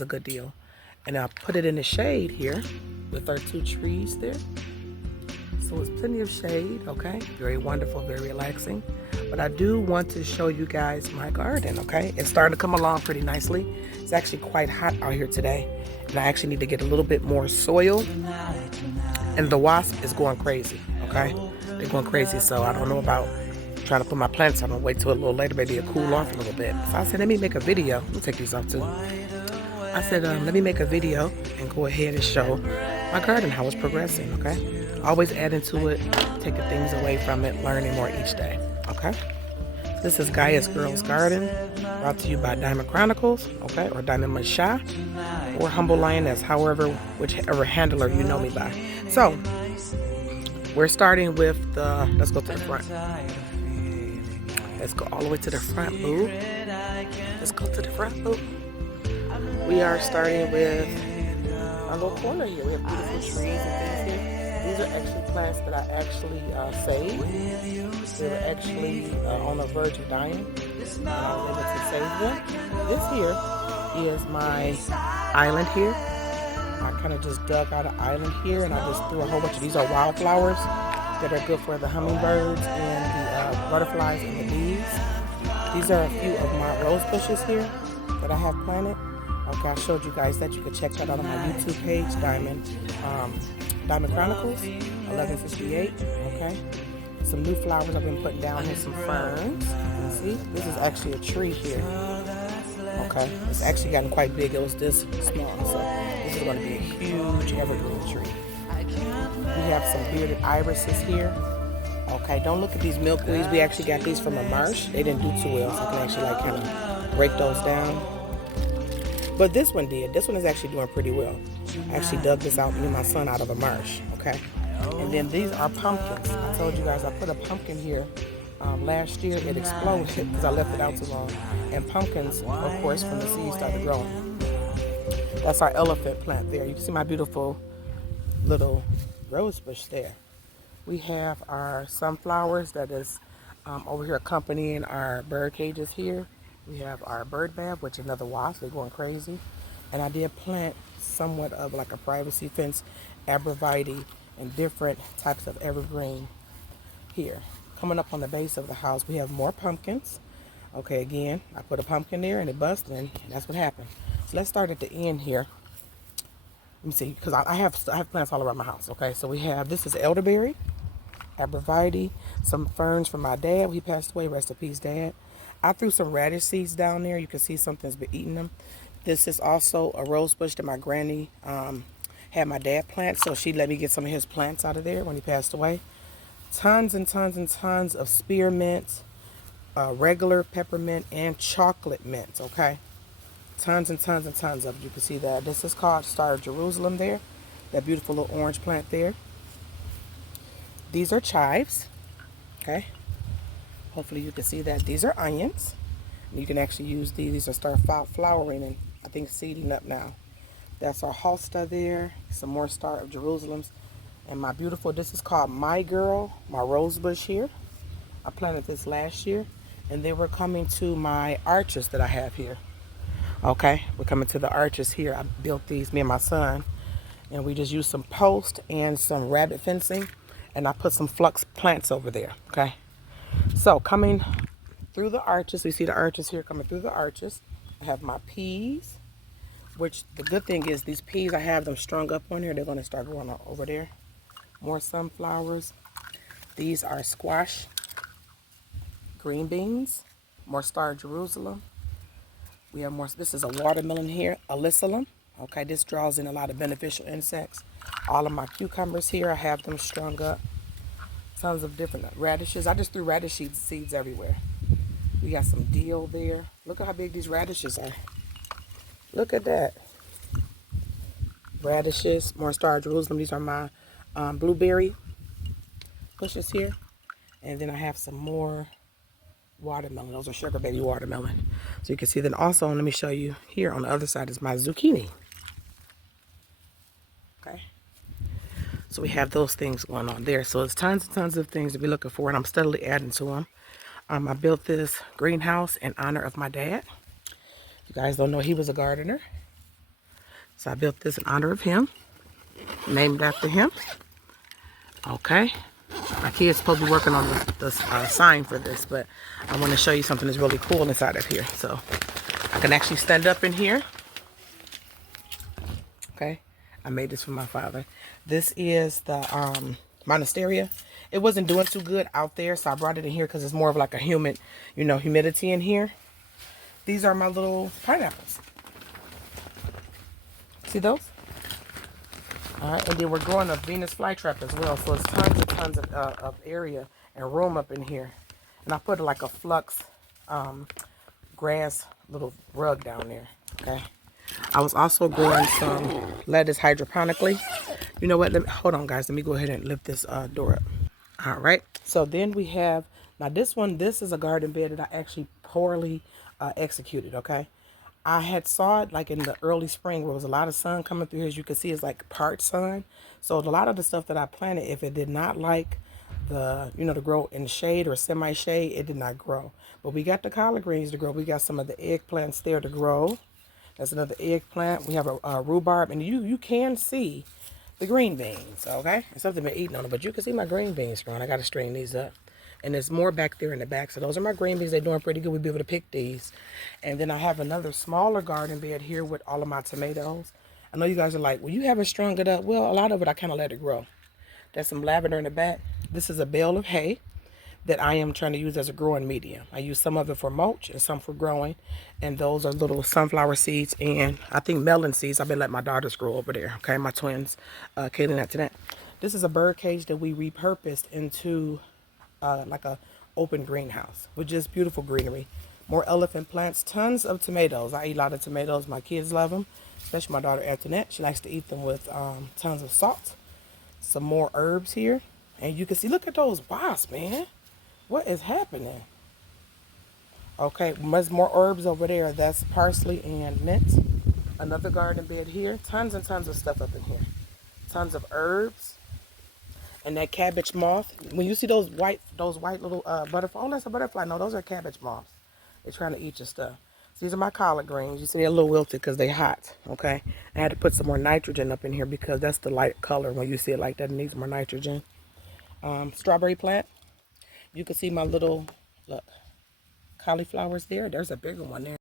a good deal. And I put it in the shade here with our 2 trees there. So it's plenty of shade, okay? Very wonderful, very relaxing. But I do want to show you guys my garden, okay? It's starting to come along pretty nicely. It's actually quite hot out here today. And I actually need to get a little bit more soil. And the wasp is going crazy, okay? They're going crazy, so I don't know about trying to put my plants. I'm gonna wait till a little later, maybe it'll cool off a little bit. So I said, let me make a video. Let me take these off too. I said, let me make a video and go ahead and show my garden, how it's progressing, okay? Always adding to it, taking things away from it, learning more each day, okay? This is Gaias Girls Garden, brought to you by Diamond Chronicles, okay? Or Diamond Masha, or Humble Lioness, whichever handler you know me by. So, we're starting with let's go to the front. Let's go all the way to the front, boo. Let's go to the front, boo. We are starting with a little corner here. We have beautiful trees and things here. These are actually plants that I actually saved. They were actually on the verge of dying, and I was able to save them. This here is my island here. I kind of just dug out an island here, and I just threw a whole bunch of these are wildflowers that are good for the hummingbirds and the butterflies and the bees. These are a few of my rose bushes here that I have planted. Okay, I showed you guys that. You can check that out on my YouTube page, Diamond Chronicles, 1158. Okay, some new flowers I've been putting down here, some ferns. You see, this is actually a tree here. Okay, it's actually gotten quite big. It was this small, so this is going to be a huge evergreen tree. We have some bearded irises here. Okay, don't look at these milkweeds. We actually got these from a marsh. They didn't do too well, so I can actually kind of break those down. But this one did. This one is actually doing pretty well. I actually dug this out, me and my son, out of a marsh, okay? And then these are pumpkins. I told you guys I put a pumpkin here last year. It exploded because I left it out too long. And pumpkins, of course, from the seeds started growing. That's our elephant plant there. You can see my beautiful little rose bush there. We have our sunflowers that is over here accompanying our bird cages here. We have our bird bath, which is another wasp. They're going crazy. And I did plant somewhat of like a privacy fence, arborvitae, and different types of evergreen here. Coming up on the base of the house, we have more pumpkins. Okay, again, I put a pumpkin there and it busted, and that's what happened. So let's start at the end here. Let me see, because I have plants all around my house. Okay, so we have, this is elderberry, arborvitae, some ferns from my dad. He passed away, rest in peace, Dad. I threw some radish seeds down there. You can see something's been eating them. This is also a rose bush that my granny had my dad plant, so she let me get some of his plants out of there when he passed away. Tons and tons and tons of spearmint, regular peppermint, and chocolate mint, okay? Tons and tons and tons of it. You can see that. This is called Star of Jerusalem there. That beautiful little orange plant there. These are chives, okay? Hopefully you can see that. These are onions. You can actually use these. These are start flowering and I think seeding up now. That's our hosta there. Some more Star of Jerusalems. And my beautiful, this is called My Girl, my rose bush here. I planted this last year. And then we're coming to my arches that I have here. Okay, we're coming to the arches here. I built these, me and my son. And we just used some post and some rabbit fencing. And I put some flux plants over there, okay? So coming through the arches, we see the arches here coming through the arches. I have my peas, which the good thing is these peas, I have them strung up on here. They're going to start growing over there. More sunflowers. These are squash, green beans, more Star of Jerusalem. We have more, this is a watermelon here, alisalum. Okay, this draws in a lot of beneficial insects. All of my cucumbers here, I have them strung up. Tons of different radishes. I just threw radish seeds everywhere. We got some dill there. Look at how big these radishes are. Look at that. Radishes, more Star of Jerusalem. These are my blueberry bushes here. And then I have some more watermelon. Those are sugar baby watermelon. So you can see. Then also, let me show you here on the other side is my zucchini. Okay. So we have those things going on there. So it's tons and tons of things to be looking for, and I'm steadily adding to them. I built this greenhouse in honor of my dad. You guys don't know he was a gardener. So I built this in honor of him, named after him. Okay. My kid's supposed to be working on the sign for this, but I want to show you something that's really cool inside of here. So I can actually stand up in here. Okay. I made this for my father. This is the monasteria. It wasn't doing too good out there, so I brought it in here because it's more of like a humid, you know, humidity in here. These are my little pineapples. See those? All right, and then we're growing a Venus flytrap as well, so it's tons of area and room up in here. And I put like a flux grass little rug down there. Okay. I was also growing some lettuce hydroponically. You know what? Hold on, guys. Let me go ahead and lift this door up. All right. So then we have, now this one, this is a garden bed that I actually poorly executed, okay? I had saw it like in the early spring where there was a lot of sun coming through here. As you can see, it's like part sun. So a lot of the stuff that I planted, if it did not like the, you know, to grow in the shade or semi-shade, it did not grow. But we got the collard greens to grow. We got some of the eggplants there to grow. That's another eggplant. We have a rhubarb, and you can see the green beans, okay? And something been eating on them, but you can see my green beans growing. I got to strain these up. And there's more back there in the back. So those are my green beans. They're doing pretty good. We'll be able to pick these. And then I have another smaller garden bed here with all of my tomatoes. I know you guys are like, well, you haven't strung it up. Well, a lot of it, I kind of let it grow. There's some lavender in the back. This is a bale of hay that I am trying to use as a growing medium. I use some of it for mulch and some for growing. And those are little sunflower seeds and I think melon seeds. I've been letting my daughters grow over there. Okay, my twins, Kaylee and Antoinette. This is a bird cage that we repurposed into like a open greenhouse with just beautiful greenery. More elephant plants, tons of tomatoes. I eat a lot of tomatoes. My kids love them, especially my daughter Antoinette. She likes to eat them with tons of salt. Some more herbs here. And you can see, look at those wasps, man. What is happening? Okay, there's more herbs over there. That's parsley and mint. Another garden bed here. Tons and tons of stuff up in here. Tons of herbs. And that cabbage moth. When you see those white little butterflies. Oh, that's a butterfly. No, those are cabbage moths. They're trying to eat your stuff. So these are my collard greens. You see they're a little wilted because they're hot. Okay. I had to put some more nitrogen up in here because that's the light color. When you see it like that, it needs more nitrogen. Strawberry plant. You can see my little, look, cauliflowers there. There's a bigger one there.